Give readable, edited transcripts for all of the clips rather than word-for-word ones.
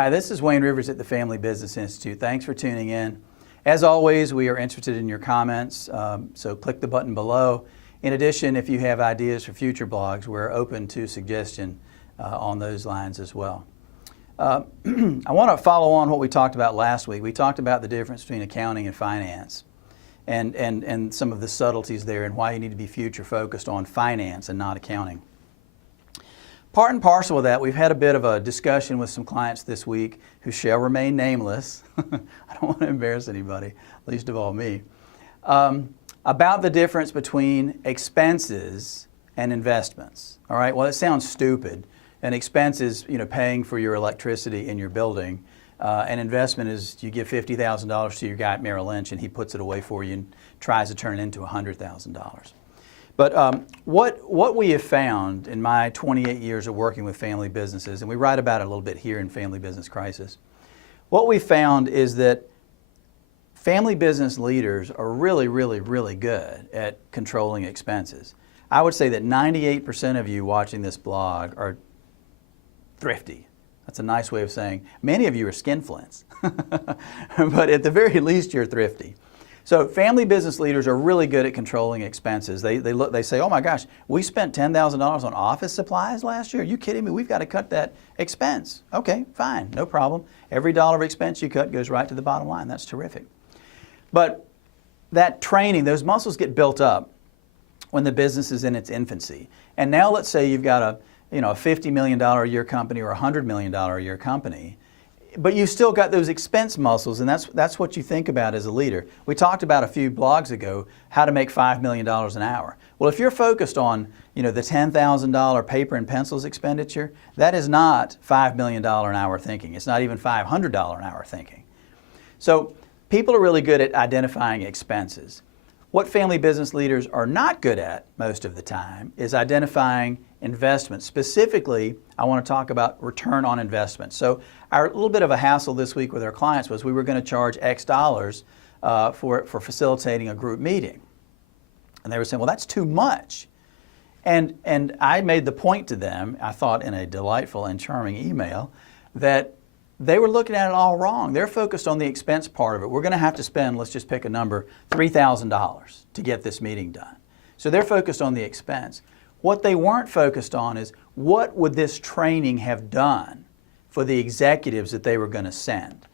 Hi, this is Wayne Rivers at the Family Business Institute. Thanks for tuning in. As always, we are interested in your comments, so click the button below. In addition, if you have ideas for future blogs, we're open to suggestion on those lines as well. I want to follow on what we talked about last week. We talked about the difference between accounting and finance and some of the subtleties there and why you need to be future focused on finance and not accounting. Part and parcel with that, we've had a bit of a discussion with some clients this week who shall remain nameless. I don't want to embarrass anybody, least of all me, about the difference between expenses and investments. All right, well, it sounds stupid. An expense is, paying for your electricity in your building. An investment is you give $50,000 to your guy at Merrill Lynch and he puts it away for you and tries to turn it into $100,000. But what we have found in my 28 years of working with family businesses, and we write about it a little bit here in Family Business Crisis, what we found is that family business leaders are really, really, really good at controlling expenses. I would say that 98% of you watching this blog are thrifty. That's a nice way of saying many of you are skinflints, but at the very least you're thrifty. So family business leaders are really good at controlling expenses. They say, oh my gosh, we spent $10,000 on office supplies last year. Are you kidding me? We've got to cut that expense. Okay, fine, no problem. Every dollar of expense you cut goes right to the bottom line. That's terrific. But that training, those muscles get built up when the business is in its infancy. And now let's say you've got a $50 million a year company or a $100 million a year company. But you've still got those expense muscles, and that's what you think about as a leader. We talked about a few blogs ago how to make $5 million an hour. Well, if you're focused on the $10,000 paper and pencils expenditure, that is not $5 million an hour thinking. It's not even $500 an hour thinking. So people are really good at identifying expenses. What family business leaders are not good at most of the time is identifying investments. Specifically, I want to talk about return on investment. So our little bit of a hassle this week with our clients was we were going to charge X dollars for facilitating a group meeting. And they were saying, well, that's too much. And I made the point to them, I thought in a delightful and charming email, that they were looking at it all wrong. They're focused on the expense part of it. We're going to have to spend, let's just pick a number, $3,000 to get this meeting done. So they're focused on the expense. What they weren't focused on is what would this training have done for the executives that they were going to send.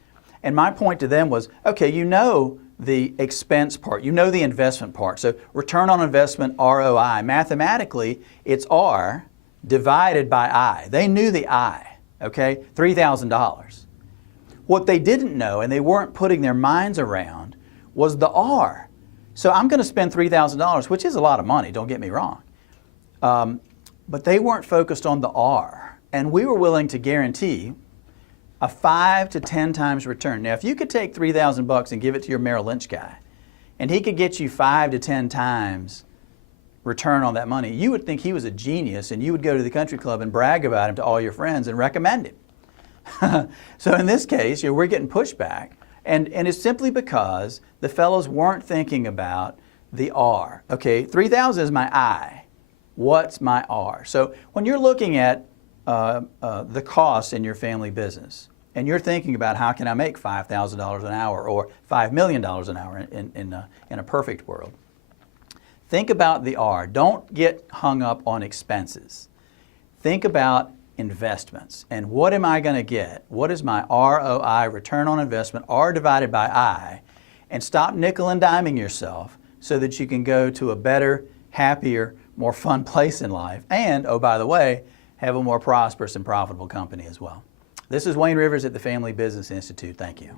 And my point to them was, okay, you know the expense part, you know the investment part. So return on investment, ROI, mathematically it's R divided by I. They knew the I, okay, $3,000. What they didn't know and they weren't putting their minds around was the R. So I'm going to spend $3,000, which is a lot of money, don't get me wrong. But they weren't focused on the R. And we were willing to guarantee a 5 to 10 times return. Now, if you could take $3,000 and give it to your Merrill Lynch guy, and he could get you 5 to 10 times return on that money, you would think he was a genius, and you would go to the country club and brag about him to all your friends and recommend him. So in this case, we're getting pushback, and it's simply because the fellows weren't thinking about the R. Okay, 3,000 is my I. What's my R? So when you're looking at the costs in your family business, and you're thinking about how can I make $5,000 an hour or $5 million an hour in a perfect world, think about the R. Don't get hung up on expenses. Think about investments. And what am I going to get? What is my ROI, return on investment, R divided by I, and stop nickel and diming yourself so that you can go to a better, happier, more fun place in life, and, oh, by the way, have a more prosperous and profitable company as well. This is Wayne Rivers at the Family Business Institute. Thank you.